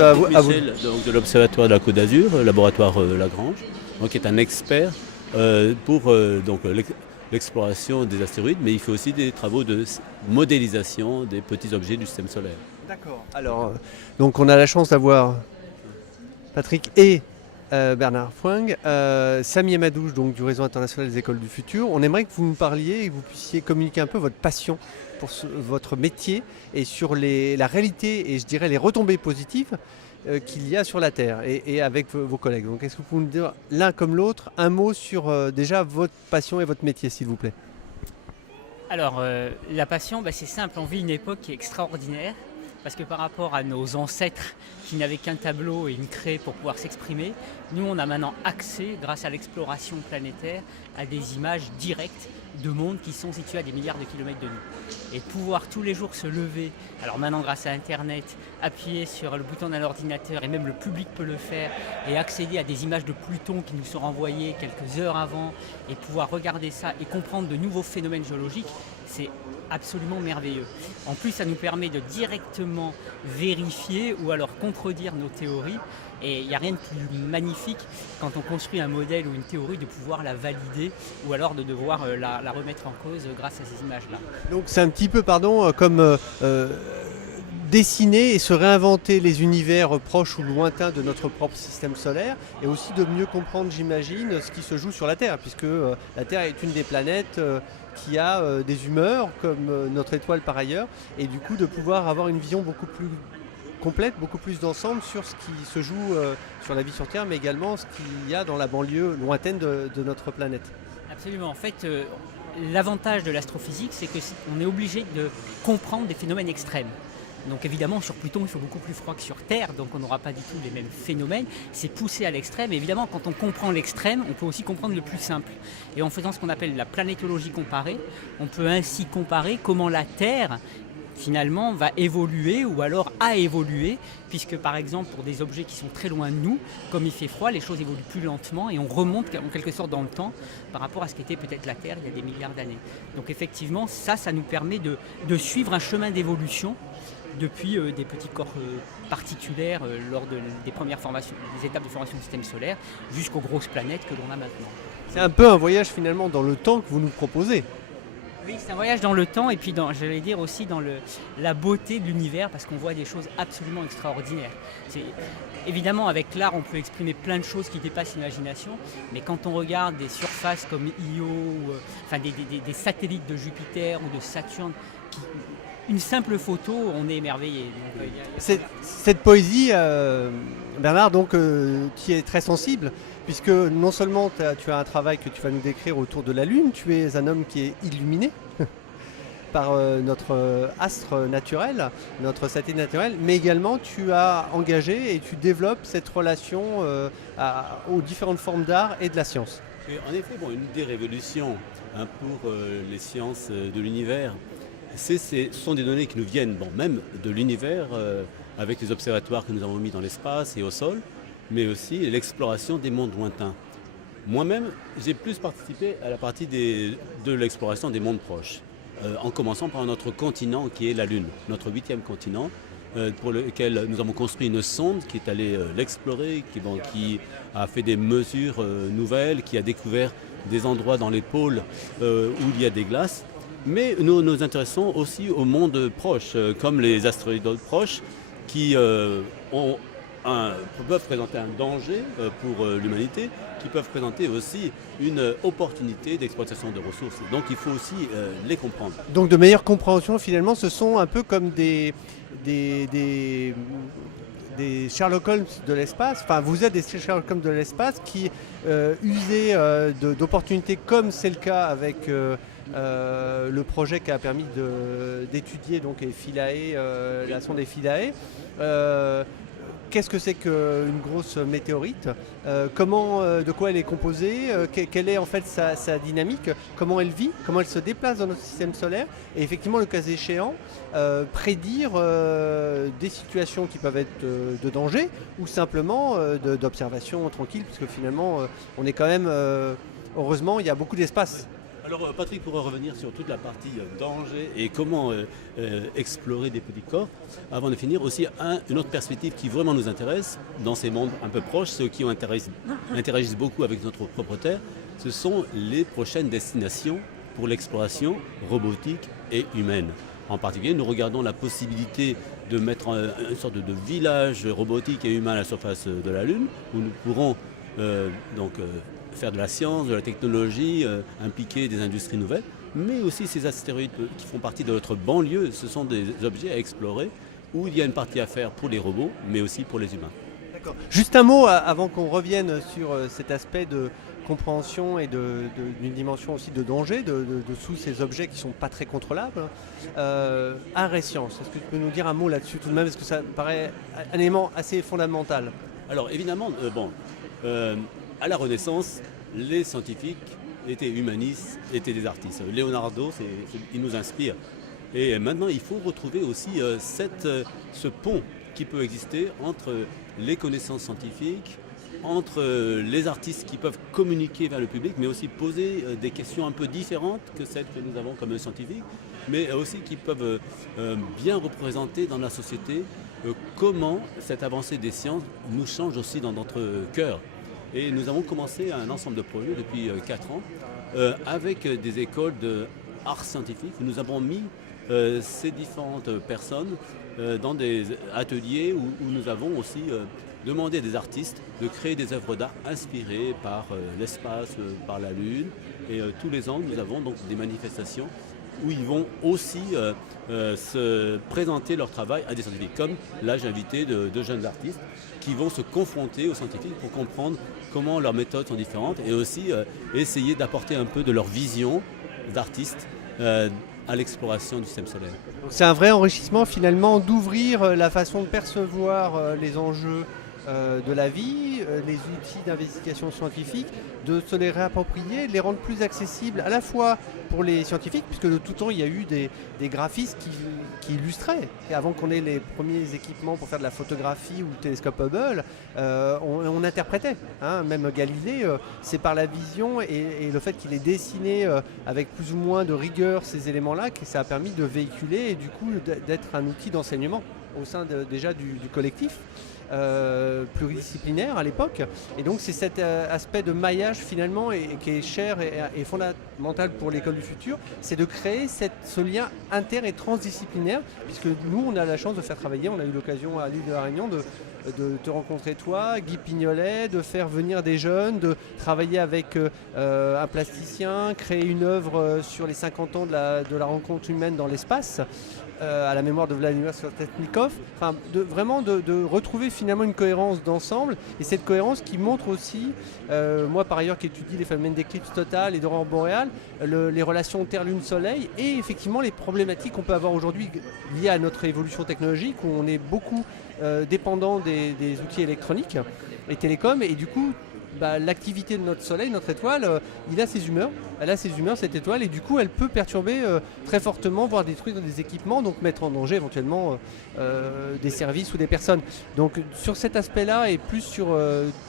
à vous. Michel, donc, de l'Observatoire de la Côte d'Azur, laboratoire Lagrange, donc, qui est un expert pour l'exploration des astéroïdes, mais il fait aussi des travaux de modélisation des petits objets du système solaire. D'accord. Alors, donc on a la chance d'avoir Patrick et Bernard Fouing, Samy Amadouche, donc du réseau international des écoles du futur. On aimerait que vous nous parliez et que vous puissiez communiquer un peu votre passion pour votre métier et sur la réalité et je dirais les retombées positives qu'il y a sur la Terre et avec vos collègues. Donc est-ce que vous pouvez nous dire l'un comme l'autre un mot sur déjà votre passion et votre métier, s'il vous plaît? Alors, la passion, c'est simple, on vit une époque qui est extraordinaire, parce que par rapport à nos ancêtres qui n'avaient qu'un tableau et une craie pour pouvoir s'exprimer, nous on a maintenant accès, grâce à l'exploration planétaire, à des images directes de mondes qui sont situés à des milliards de kilomètres de nous. Et de pouvoir tous les jours se lever, alors maintenant grâce à Internet, appuyer sur le bouton d'un ordinateur, et même le public peut le faire, et accéder à des images de Pluton qui nous sont renvoyées quelques heures avant, et pouvoir regarder ça et comprendre de nouveaux phénomènes géologiques, c'est absolument merveilleux. En plus, ça nous permet de directement vérifier ou alors contredire nos théories. Et il n'y a rien de plus magnifique quand on construit un modèle ou une théorie de pouvoir la valider ou alors de devoir la remettre en cause grâce à ces images-là. Donc c'est un petit peu, comme dessiner et se réinventer les univers proches ou lointains de notre propre système solaire et aussi de mieux comprendre, j'imagine, ce qui se joue sur la Terre, puisque la Terre est une des planètes qui a des humeurs comme notre étoile par ailleurs, et du coup de pouvoir avoir une vision beaucoup plus complète, beaucoup plus d'ensemble sur ce qui se joue sur la vie sur Terre, mais également ce qu'il y a dans la banlieue lointaine de notre planète. Absolument. En fait, l'avantage de l'astrophysique, c'est qu'on est obligé de comprendre des phénomènes extrêmes. Donc évidemment, sur Pluton, il fait beaucoup plus froid que sur Terre, donc on n'aura pas du tout les mêmes phénomènes. C'est poussé à l'extrême. Et évidemment, quand on comprend l'extrême, on peut aussi comprendre le plus simple. Et en faisant ce qu'on appelle la planétologie comparée, on peut ainsi comparer comment la Terre finalement va évoluer ou alors a évolué, puisque par exemple pour des objets qui sont très loin de nous, comme il fait froid, les choses évoluent plus lentement et on remonte en quelque sorte dans le temps par rapport à ce qu'était peut-être la Terre il y a des milliards d'années. Donc effectivement, ça nous permet de suivre un chemin d'évolution depuis des petits corps particulaires lors des premières formations, des étapes de formation du système solaire, jusqu'aux grosses planètes que l'on a maintenant. C'est un peu un voyage finalement dans le temps que vous nous proposez. Oui, c'est un voyage dans le temps et puis j'allais dire aussi dans la beauté de l'univers parce qu'on voit des choses absolument extraordinaires. Évidemment, avec l'art, on peut exprimer plein de choses qui dépassent l'imagination, mais quand on regarde des surfaces comme Io, des satellites de Jupiter ou de Saturne, une simple photo, on est émerveillé. Cette poésie, Bernard, donc, qui est très sensible, puisque non seulement tu as un travail que tu vas nous décrire autour de la Lune, tu es un homme qui est illuminé par notre astre naturel, notre satellite naturel, mais également tu as engagé et tu développes cette relation aux différentes formes d'art et de la science. Et en effet, une des révolutions pour les sciences de l'univers, ce sont des données qui nous viennent même de l'univers avec les observatoires que nous avons mis dans l'espace et au sol, mais aussi l'exploration des mondes lointains. Moi-même, j'ai plus participé à la partie de l'exploration des mondes proches, en commençant par notre continent qui est la Lune, notre 8e continent, pour lequel nous avons construit une sonde qui est allée l'explorer, qui a fait des mesures nouvelles, qui a découvert des endroits dans les pôles où il y a des glaces. Mais nous nous intéressons aussi au monde proche, comme les astéroïdes proches qui peuvent présenter un danger pour l'humanité, qui peuvent présenter aussi une opportunité d'exploitation de ressources. Donc il faut aussi les comprendre. Donc de meilleure compréhension, finalement, ce sont un peu comme des Sherlock Holmes de l'espace. Enfin, vous êtes des Sherlock Holmes de l'espace qui usez d'opportunités, comme c'est le cas avec le projet qui a permis d'étudier donc les Philae, la sonde des Philae. Qu'est-ce que c'est qu'une grosse météorite? De quoi elle est composée? Quelle est en fait sa dynamique? Comment elle vit? Comment elle se déplace dans notre système solaire? Et effectivement, le cas échéant, prédire des situations qui peuvent être de danger ou simplement d'observation tranquille, puisque finalement, on est quand même, heureusement, il y a beaucoup d'espace Alors Patrick pourrait revenir sur toute la partie danger et comment explorer des petits corps. Avant de finir, aussi une autre perspective qui vraiment nous intéresse dans ces mondes un peu proches, ceux qui interagissent beaucoup avec notre propre Terre, ce sont les prochaines destinations pour l'exploration robotique et humaine. En particulier, nous regardons la possibilité de mettre une sorte de village robotique et humain à la surface de la Lune, où nous pourrons faire de la science, de la technologie, impliquer des industries nouvelles, mais aussi ces astéroïdes qui font partie de notre banlieue, ce sont des objets à explorer, où il y a une partie à faire pour les robots, mais aussi pour les humains. D'accord. Juste un mot avant qu'on revienne sur cet aspect de compréhension et d'une dimension aussi de danger dessous ces objets qui ne sont pas très contrôlables. Art et science, est-ce que tu peux nous dire un mot là-dessus tout de même, parce que ça me paraît un élément assez fondamental. Alors évidemment, à la Renaissance, les scientifiques étaient humanistes, étaient des artistes. Leonardo, il nous inspire. Et maintenant, il faut retrouver aussi ce pont qui peut exister entre les connaissances scientifiques, entre les artistes qui peuvent communiquer vers le public, mais aussi poser des questions un peu différentes que celles que nous avons comme scientifiques, mais aussi qui peuvent bien représenter dans la société comment cette avancée des sciences nous change aussi dans notre cœur. Et nous avons commencé un ensemble de projets depuis 4 ans avec des écoles d'art scientifique. Nous avons mis ces différentes personnes dans des ateliers où nous avons aussi demandé à des artistes de créer des œuvres d'art inspirées par l'espace, par la Lune. Et tous les ans, nous avons donc des manifestations où ils vont aussi se présenter leur travail à des scientifiques. Comme là, j'ai invité deux jeunes artistes qui vont se confronter aux scientifiques pour comprendre comment leurs méthodes sont différentes et aussi essayer d'apporter un peu de leur vision d'artistes à l'exploration du système solaire. Donc c'est un vrai enrichissement finalement d'ouvrir la façon de percevoir les enjeux de la vie, les outils d'investigation scientifique, de se les réapproprier, de les rendre plus accessibles à la fois pour les scientifiques, puisque de tout temps il y a eu des graphistes qui illustraient. Et avant qu'on ait les premiers équipements pour faire de la photographie ou le télescope Hubble, on interprétait. Même Galilée, c'est par la vision et le fait qu'il ait dessiné avec plus ou moins de rigueur ces éléments-là que ça a permis de véhiculer et du coup d'être un outil d'enseignement au sein déjà du collectif. Pluridisciplinaire à l'époque, et donc c'est cet aspect de maillage finalement qui est cher et fondamental pour l'école du futur, c'est de créer ce lien inter et transdisciplinaire, puisque nous on a la chance de faire travailler, on a eu l'occasion à l'île de la Réunion de te rencontrer toi, Guy Pignolet, de faire venir des jeunes, de travailler avec un plasticien, créer une œuvre sur les 50 ans de la rencontre humaine dans l'espace, à la mémoire de Vladimir Svetnikov, enfin, vraiment de retrouver finalement une cohérence d'ensemble, et cette cohérence qui montre aussi, moi par ailleurs qui étudie les phénomènes d'éclipse totale et d'aurore boréale, les relations Terre-Lune-Soleil et effectivement les problématiques qu'on peut avoir aujourd'hui liées à notre évolution technologique, où on est beaucoup dépendant des outils électroniques et télécoms, et du coup l'activité de notre soleil, notre étoile, elle a ses humeurs, cette étoile, et du coup elle peut perturber très fortement, voire détruire des équipements, donc mettre en danger éventuellement des services ou des personnes. Donc sur cet aspect-là et plus sur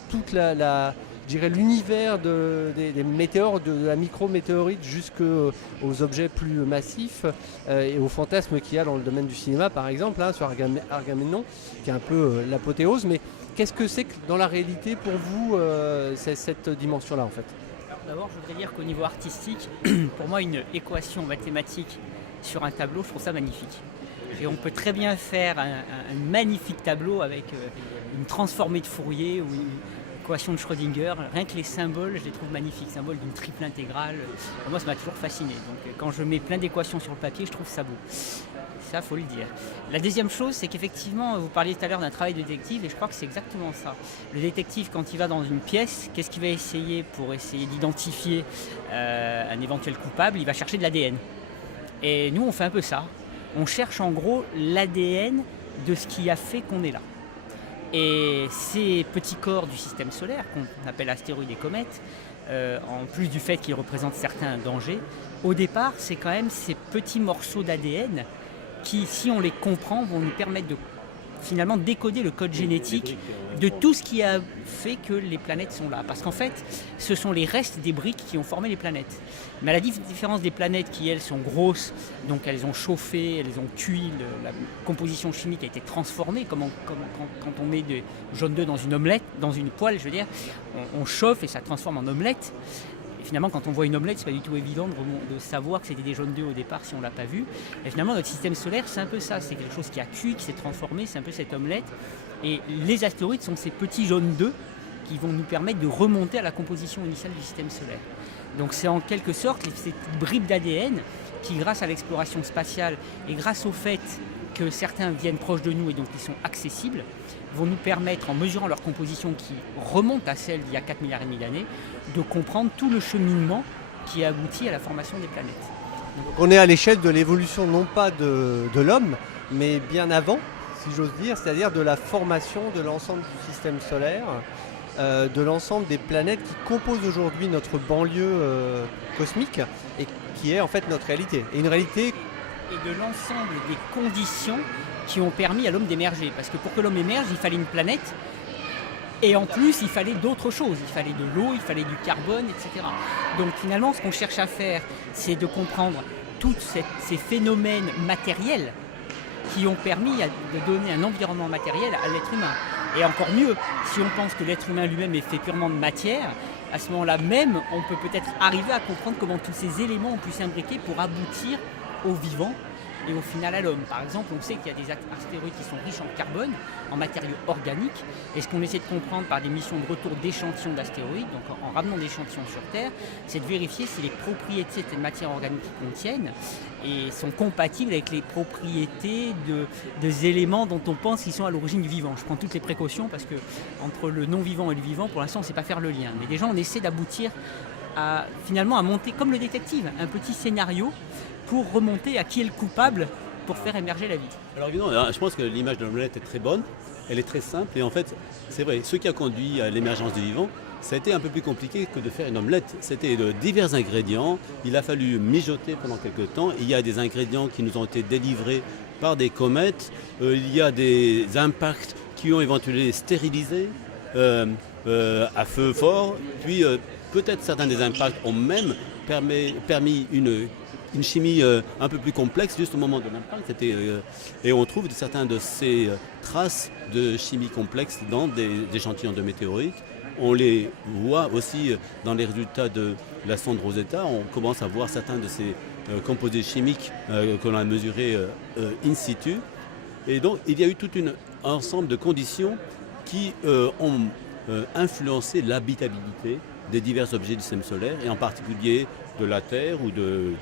toute je dirais l'univers des météores, de la micrométéorite jusqu'aux objets plus massifs et aux fantasmes qu'il y a dans le domaine du cinéma par exemple, sur Agamemnon, qui est un peu l'apothéose, mais qu'est-ce que c'est que dans la réalité pour vous cette dimension-là en fait ? Alors, d'abord, je voudrais dire qu'au niveau artistique, pour moi, une équation mathématique sur un tableau, je trouve ça magnifique. Et on peut très bien faire un magnifique tableau avec une transformée de Fourier ou une équation de Schrödinger. Rien que les symboles, je les trouve magnifiques. Symboles d'une triple intégrale. Moi, ça m'a toujours fasciné. Donc, quand je mets plein d'équations sur le papier, je trouve ça beau. Ça, faut le dire. La deuxième chose, c'est qu'effectivement, vous parliez tout à l'heure d'un travail de détective, et je crois que c'est exactement ça. Le détective, quand il va dans une pièce, qu'est-ce qu'il va essayer pour essayer d'identifier un éventuel coupable ? Il va chercher de l'ADN. Et nous, on fait un peu ça. On cherche en gros l'ADN de ce qui a fait qu'on est là. Et ces petits corps du système solaire, qu'on appelle astéroïdes et comètes, en plus du fait qu'ils représentent certains dangers, au départ, c'est quand même ces petits morceaux d'ADN qui, si on les comprend, vont nous permettre de finalement décoder le code génétique de tout ce qui a fait que les planètes sont là. Parce qu'en fait, ce sont les restes des briques qui ont formé les planètes. Mais à la différence des planètes qui, elles, sont grosses, donc elles ont chauffé, elles ont cuit, la composition chimique a été transformée, comme quand on met des jaune d'œuf dans une omelette, dans une poêle, je veux dire, on chauffe et ça transforme en omelette. Et finalement, quand on voit une omelette, c'est pas du tout évident de savoir que c'était des jaunes d'œufs au départ si on l'a pas vu. Et finalement, notre système solaire, c'est un peu ça. C'est quelque chose qui a cuit, qui s'est transformé, c'est un peu cette omelette. Et les astéroïdes sont ces petits jaunes d'œufs qui vont nous permettre de remonter à la composition initiale du système solaire. Donc c'est en quelque sorte ces bribes d'ADN qui, grâce à l'exploration spatiale et grâce au fait que certains viennent proches de nous et donc ils sont accessibles, vont nous permettre, en mesurant leur composition qui remonte à celle d'il y a 4,5 milliards d'années, de comprendre tout le cheminement qui a abouti à la formation des planètes. Donc on est à l'échelle de l'évolution non pas de l'homme, mais bien avant, si j'ose dire, c'est-à-dire de la formation de l'ensemble du système solaire, de l'ensemble des planètes qui composent aujourd'hui notre banlieue cosmique et qui est en fait notre réalité. Et une réalité et de l'ensemble des conditions qui ont permis à l'homme d'émerger. Parce que pour que l'homme émerge, il fallait une planète et en plus, il fallait d'autres choses. Il fallait de l'eau, il fallait du carbone, etc. Donc finalement, ce qu'on cherche à faire, c'est de comprendre tous ces phénomènes matériels qui ont permis de donner un environnement matériel à l'être humain. Et encore mieux, si on pense que l'être humain lui-même est fait purement de matière, à ce moment-là même, on peut peut-être arriver à comprendre comment tous ces éléments ont pu s'imbriquer pour aboutir au vivant et au final à l'homme. Par exemple, on sait qu'il y a des astéroïdes qui sont riches en carbone, en matériaux organiques, et ce qu'on essaie de comprendre par des missions de retour d'échantillons d'astéroïdes, donc en ramenant des échantillons sur Terre, c'est de vérifier si les propriétés de cette matière organique qu'ils contiennent et sont compatibles avec les propriétés des éléments dont on pense qu'ils sont à l'origine du vivant. Je prends toutes les précautions parce que entre le non-vivant et le vivant, pour l'instant, on ne sait pas faire le lien. Mais déjà, on essaie d'aboutir finalement à monter, comme le détective, un petit scénario pour remonter à qui est le coupable pour faire émerger la vie. Alors évidemment, je pense que l'image de l'omelette est très bonne, elle est très simple et en fait, c'est vrai, ce qui a conduit à l'émergence du vivant, ça a été un peu plus compliqué que de faire une omelette. C'était de divers ingrédients, il a fallu mijoter pendant quelques temps, il y a des ingrédients qui nous ont été délivrés par des comètes, il y a des impacts qui ont éventuellement stérilisé à feu fort, puis peut-être certains des impacts ont même permis une chimie un peu plus complexe juste au moment de l'impact. Et on trouve certains de ces traces de chimie complexe dans des échantillons de météorites. On les voit aussi dans les résultats de la sonde Rosetta. On commence à voir certains de ces composés chimiques que l'on a mesurés in situ. Et donc il y a eu tout un ensemble de conditions qui ont influencé l'habitabilité des divers objets du système solaire, et en particulier de la Terre ou de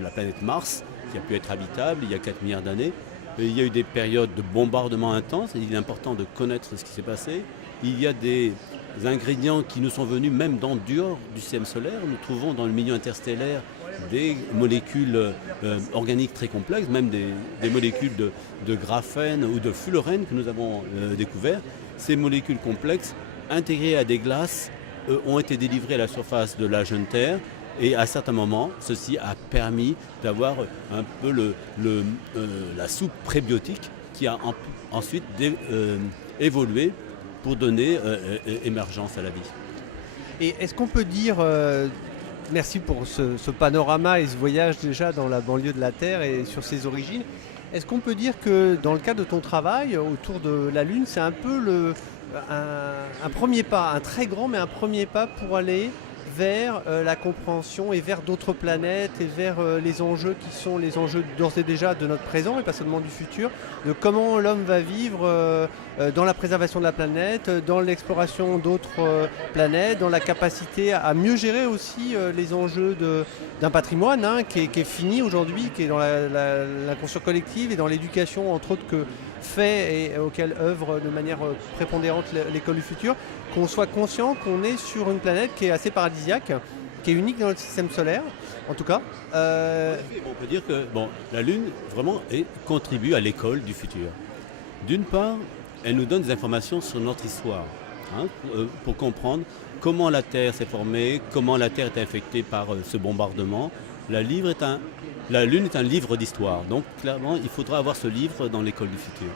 la planète Mars, qui a pu être habitable il y a 4 milliards d'années. Il y a eu des périodes de bombardement intenses, et il est important de connaître ce qui s'est passé. Il y a des ingrédients qui nous sont venus même dehors du système solaire. Nous trouvons dans le milieu interstellaire des molécules organiques très complexes, même des molécules de graphène ou de fullerène que nous avons découvertes. Ces molécules complexes, intégrées à des glaces, ont été délivrées à la surface de la jeune Terre, et à certains moments, ceci a permis d'avoir un peu la soupe prébiotique qui a ensuite évolué pour donner émergence à la vie. Et est-ce qu'on peut dire, merci pour ce panorama et ce voyage déjà dans la banlieue de la Terre et sur ses origines, est-ce qu'on peut dire que dans le cadre de ton travail autour de la Lune, c'est un peu un premier pas, un très grand mais un premier pas pour aller vers la compréhension et vers d'autres planètes et vers les enjeux qui sont les enjeux d'ores et déjà de notre présent et pas seulement du futur, de comment l'homme va vivre dans la préservation de la planète, dans l'exploration d'autres planètes, dans la capacité à mieux gérer aussi les enjeux d'un patrimoine qui est fini aujourd'hui, qui est dans la conscience collective et dans l'éducation entre autres que fait et auquel œuvre de manière prépondérante l'école du futur, qu'on soit conscient qu'on est sur une planète qui est assez paradisiaque, qui est unique dans notre système solaire, en tout cas. On peut dire que la Lune vraiment contribue à l'école du futur. D'une part, elle nous donne des informations sur notre histoire, pour comprendre comment la Terre s'est formée, comment la Terre est affectée par ce bombardement. La Lune est un livre d'histoire, donc clairement il faudra avoir ce livre dans l'école du futur.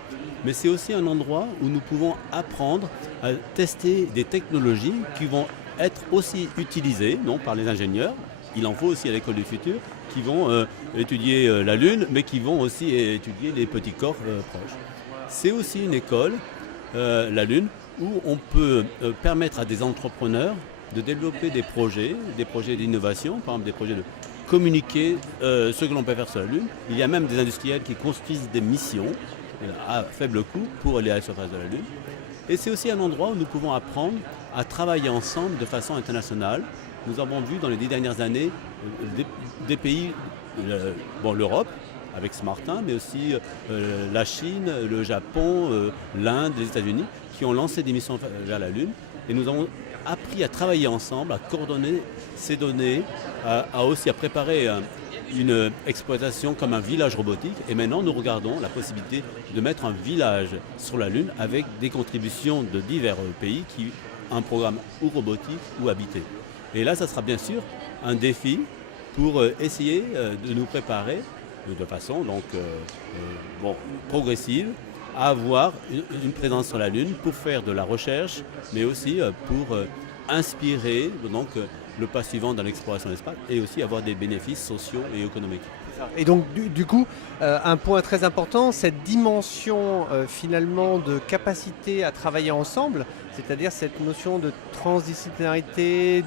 mais c'est aussi un endroit où nous pouvons apprendre à tester des technologies qui vont être aussi utilisées non, par les ingénieurs. Il en faut aussi à l'école du futur, qui vont étudier la Lune, mais qui vont aussi étudier les petits corps proches. C'est aussi une école, la Lune, où on peut permettre à des entrepreneurs de développer des projets d'innovation, par exemple des projets de communiquer ce que l'on peut faire sur la Lune. Il y a même des industriels qui construisent des missions à faible coût pour aller à la surface de la Lune. Et c'est aussi un endroit où nous pouvons apprendre à travailler ensemble de façon internationale. Nous avons vu dans les 10 dernières années des pays, l'Europe avec Smartin, mais aussi la Chine, le Japon, l'Inde, les États-Unis, qui ont lancé des missions vers la Lune. Et nous avons appris à travailler ensemble, à coordonner ces données, aussi à préparer une exploitation comme un village robotique. Et maintenant, nous regardons la possibilité de mettre un village sur la Lune avec des contributions de divers pays qui ont un programme ou robotique ou habité. Et là, ça sera bien sûr un défi pour essayer de nous préparer de façon progressive à avoir une présence sur la Lune pour faire de la recherche, mais aussi pour inspirer le pas suivant dans l'exploration de l'espace et aussi avoir des bénéfices sociaux et économiques. Et donc du coup, un point très important, cette dimension finalement de capacité à travailler ensemble, c'est-à-dire cette notion de transdisciplinarité,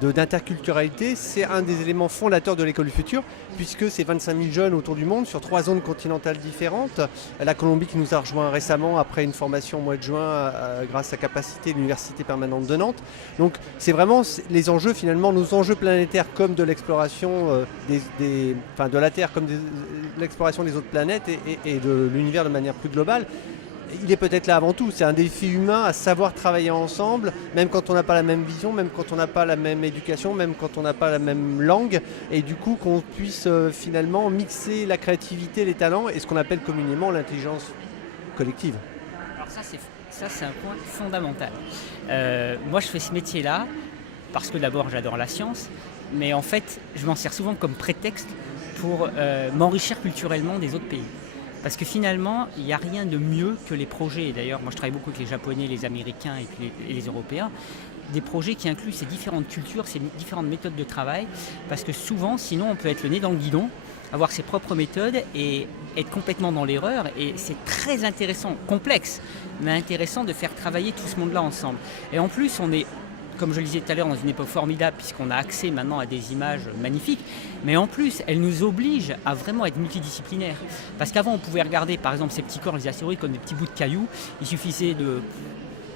d'interculturalité, c'est un des éléments fondateurs de l'école du futur, puisque c'est 25 000 jeunes autour du monde sur 3 zones continentales différentes. La Colombie qui nous a rejoint récemment après une formation au mois de juin grâce à Capacité, l'Université permanente de Nantes. Donc c'est vraiment les enjeux finalement, nos enjeux planétaires comme de l'exploration de la Terre, comme de l'exploration des autres planètes et de l'univers de manière plus globale. Il est peut-être là avant tout, c'est un défi humain à savoir travailler ensemble, même quand on n'a pas la même vision, même quand on n'a pas la même éducation, même quand on n'a pas la même langue, et du coup qu'on puisse finalement mixer la créativité, les talents et ce qu'on appelle communément l'intelligence collective. Alors ça c'est un point fondamental. Moi je fais ce métier-là parce que d'abord j'adore la science, mais en fait je m'en sers souvent comme prétexte pour m'enrichir culturellement des autres pays. Parce que finalement, il n'y a rien de mieux que les projets, et d'ailleurs moi je travaille beaucoup avec les Japonais, les Américains et les Européens, des projets qui incluent ces différentes cultures, ces différentes méthodes de travail, parce que souvent, sinon on peut être le nez dans le guidon, avoir ses propres méthodes et être complètement dans l'erreur, et c'est très intéressant, complexe, mais intéressant de faire travailler tout ce monde-là ensemble. Et en plus, on est, comme je le disais tout à l'heure, dans une époque formidable puisqu'on a accès maintenant à des images magnifiques, mais en plus, elle nous oblige à vraiment être multidisciplinaire. Parce qu'avant, on pouvait regarder par exemple ces petits corps, les astéroïdes, comme des petits bouts de cailloux. Il suffisait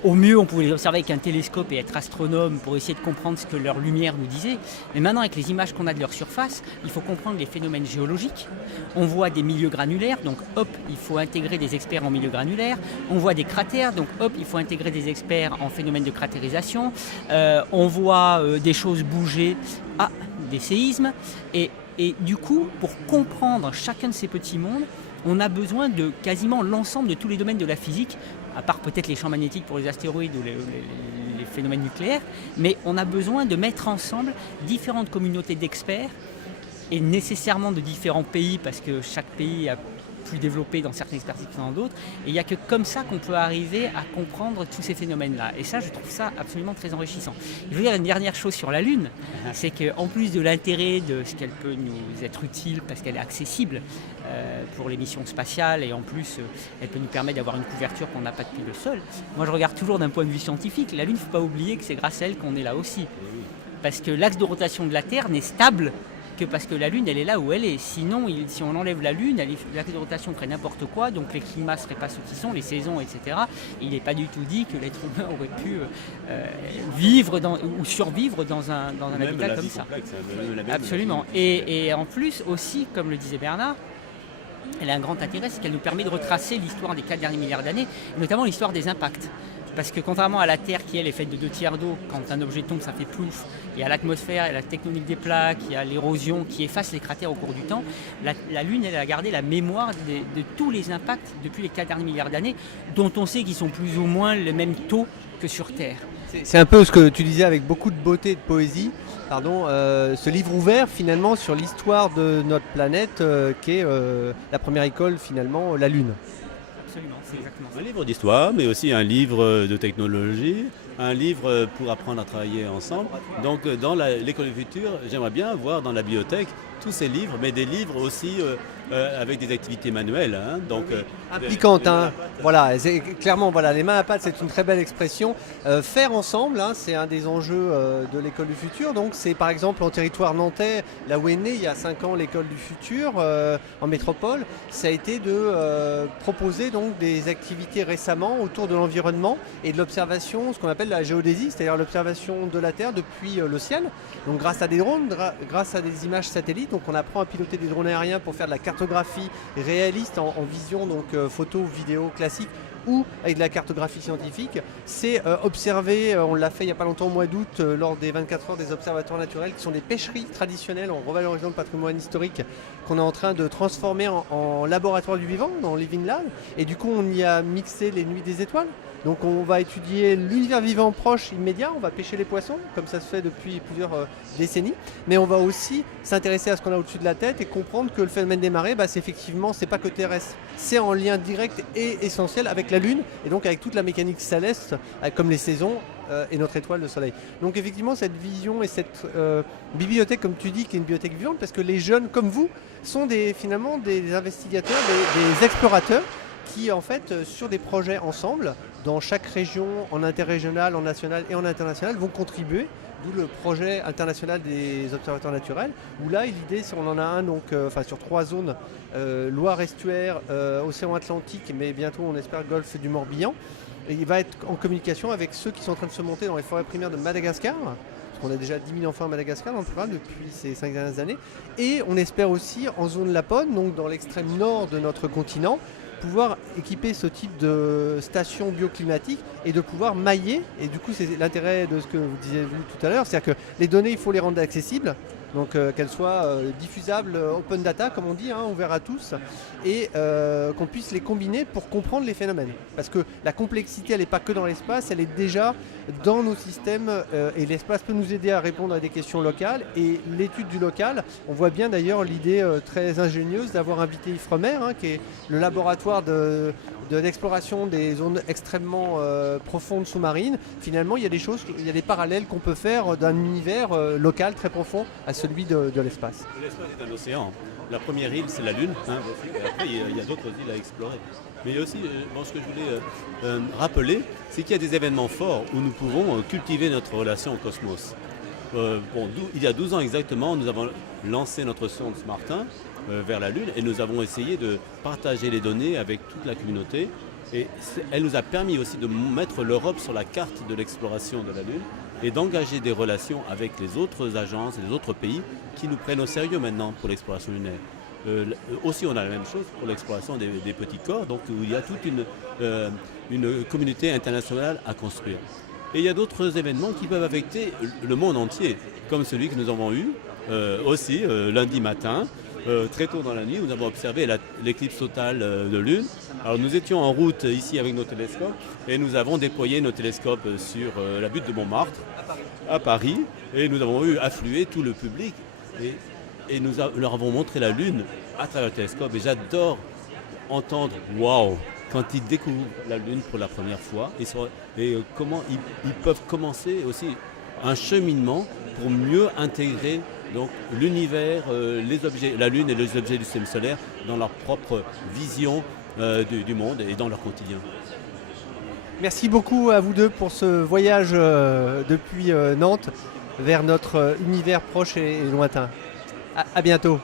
au mieux, on pouvait les observer avec un télescope et être astronome pour essayer de comprendre ce que leur lumière nous disait. Mais maintenant, avec les images qu'on a de leur surface, il faut comprendre les phénomènes géologiques. On voit des milieux granulaires, donc hop, il faut intégrer des experts en milieu granulaire. On voit des cratères, donc hop, il faut intégrer des experts en phénomènes de cratérisation. On voit des choses bouger, des séismes. Et du coup, pour comprendre chacun de ces petits mondes, on a besoin de quasiment l'ensemble de tous les domaines de la physique, à part peut-être les champs magnétiques pour les astéroïdes ou les phénomènes nucléaires, mais on a besoin de mettre ensemble différentes communautés d'experts et nécessairement de différents pays, parce que chaque pays a plus développé dans certaines expertises que dans d'autres, et il n'y a que comme ça qu'on peut arriver à comprendre tous ces phénomènes-là. Et ça, je trouve ça absolument très enrichissant. Je veux dire une dernière chose sur la Lune, c'est qu'en plus de l'intérêt de ce qu'elle peut nous être utile, parce qu'elle est accessible pour les missions spatiales, et en plus, elle peut nous permettre d'avoir une couverture qu'on n'a pas depuis le sol. Moi, je regarde toujours d'un point de vue scientifique, la Lune, il ne faut pas oublier que c'est grâce à elle qu'on est là aussi. Parce que l'axe de rotation de la Terre n'est stable que parce que la Lune, elle est là où elle est. Sinon, si on enlève la Lune, l'axe de rotation ferait n'importe quoi, donc les climats ne seraient pas ceux qui sont, les saisons, etc. Il n'est pas du tout dit que l'être humain aurait pu vivre ou survivre dans un habitat comme ça. Absolument. Et en plus aussi, comme le disait Bernard, elle a un grand intérêt, c'est qu'elle nous permet de retracer l'histoire des 4 derniers milliards d'années, notamment l'histoire des impacts. Parce que contrairement à la Terre qui elle est faite de 2 tiers d'eau, quand un objet tombe ça fait plouf, il y a l'atmosphère, il y a la tectonique des plaques, il y a l'érosion qui efface les cratères au cours du temps, la Lune elle a gardé la mémoire de tous les impacts depuis les 4 derniers milliards d'années, dont on sait qu'ils sont plus ou moins le même taux que sur Terre. C'est un peu ce que tu disais avec beaucoup de beauté et de poésie, ce livre ouvert finalement sur l'histoire de notre planète qui est la première école finalement, la Lune. absolument, c'est exactement ça. Un livre d'histoire, mais aussi un livre de technologie, un livre pour apprendre à travailler ensemble. Donc dans l'école du futur, j'aimerais bien voir dans la bibliothèque tous ces livres, mais des livres aussi avec des activités manuelles. Hein, donc, impliquante, hein. Voilà, clairement, voilà, les mains à pâte, c'est une très belle expression. Faire ensemble, hein, c'est un des enjeux de l'école du futur. Donc, c'est par exemple en territoire nantais, là où est née il y a 5 ans l'école du futur, en métropole, ça a été de proposer donc des activités récemment autour de l'environnement et de l'observation, ce qu'on appelle la géodésie, c'est-à-dire l'observation de la Terre depuis le ciel. Donc, grâce à des drones, grâce à des images satellites, donc on apprend à piloter des drones aériens pour faire de la cartographie réaliste en vision, donc photo, vidéo classique ou avec de la cartographie scientifique. C'est observer, on l'a fait il n'y a pas longtemps au mois d'août lors des 24 heures des observatoires naturels qui sont des pêcheries traditionnelles en revalorisant le patrimoine historique qu'on est en train de transformer en laboratoire du vivant, dans Living Lab. Et du coup on y a mixé les nuits des étoiles. Donc on va étudier l'univers vivant proche, immédiat, on va pêcher les poissons, comme ça se fait depuis plusieurs décennies, mais on va aussi s'intéresser à ce qu'on a au-dessus de la tête et comprendre que le phénomène des marées, c'est effectivement, c'est pas que terrestre, c'est en lien direct et essentiel avec la Lune, et donc avec toute la mécanique céleste, comme les saisons et notre étoile, le Soleil. Donc effectivement, cette vision et cette bibliothèque, comme tu dis, qui est une bibliothèque vivante, parce que les jeunes comme vous sont finalement des investigateurs, des explorateurs, qui en fait, sur des projets ensemble, dans chaque région, en interrégional, en national et en international, vont contribuer, d'où le projet international des observatoires naturels, où là, l'idée, si on en a un, donc, sur 3 zones, Loire-Estuaire, Océan Atlantique, mais bientôt, on espère, Golfe du Morbihan, et il va être en communication avec ceux qui sont en train de se monter dans les forêts primaires de Madagascar, parce qu'on a déjà 10 000 enfants à Madagascar dans le programme depuis ces 5 dernières années, et on espère aussi en zone Lapone, donc dans l'extrême nord de notre continent, pouvoir équiper ce type de station bioclimatique et de pouvoir mailler, et du coup c'est l'intérêt de ce que vous disiez tout à l'heure, c'est-à-dire que les données il faut les rendre accessibles, donc qu'elles soient diffusables, open data comme on dit, hein, ouvert à tous, et qu'on puisse les combiner pour comprendre les phénomènes. Parce que la complexité elle n'est pas que dans l'espace, elle est déjà dans nos systèmes, et l'espace peut nous aider à répondre à des questions locales, et l'étude du local, on voit bien d'ailleurs l'idée très ingénieuse d'avoir invité Ifremer, hein, qui est le laboratoire d'exploration des zones extrêmement profondes sous-marines. Finalement, il y a des choses, il y a des parallèles qu'on peut faire d'un univers local très profond à celui de l'espace. L'espace est un océan. La première île, c'est la Lune. Hein, et après, il y a d'autres îles à explorer. Mais il y a aussi, ce que je voulais rappeler, c'est qu'il y a des événements forts où nous pouvons cultiver notre relation au cosmos. Il y a 12 ans exactement, nous avons lancé notre sonde Martin vers la Lune et nous avons essayé de partager les données avec toute la communauté. Et elle nous a permis aussi de mettre l'Europe sur la carte de l'exploration de la Lune et d'engager des relations avec les autres agences et les autres pays qui nous prennent au sérieux maintenant pour l'exploration lunaire. Aussi, on a la même chose pour l'exploration des petits corps, donc où il y a toute une communauté internationale à construire. Et il y a d'autres événements qui peuvent affecter le monde entier, comme celui que nous avons eu aussi lundi matin. Très tôt dans la nuit, nous avons observé l'éclipse totale de Lune. Alors nous étions en route ici avec nos télescopes et nous avons déployé nos télescopes sur la butte de Montmartre, à Paris, et nous avons eu affluer tout le public et nous leur avons montré la Lune à travers le télescope. Et j'adore entendre « waouh » quand ils découvrent la Lune pour la première fois et comment ils peuvent commencer aussi un cheminement pour mieux intégrer donc l'univers, les objets, la Lune et les objets du système solaire dans leur propre vision du monde et dans leur quotidien. Merci beaucoup à vous deux pour ce voyage depuis Nantes vers notre univers proche et lointain. À bientôt.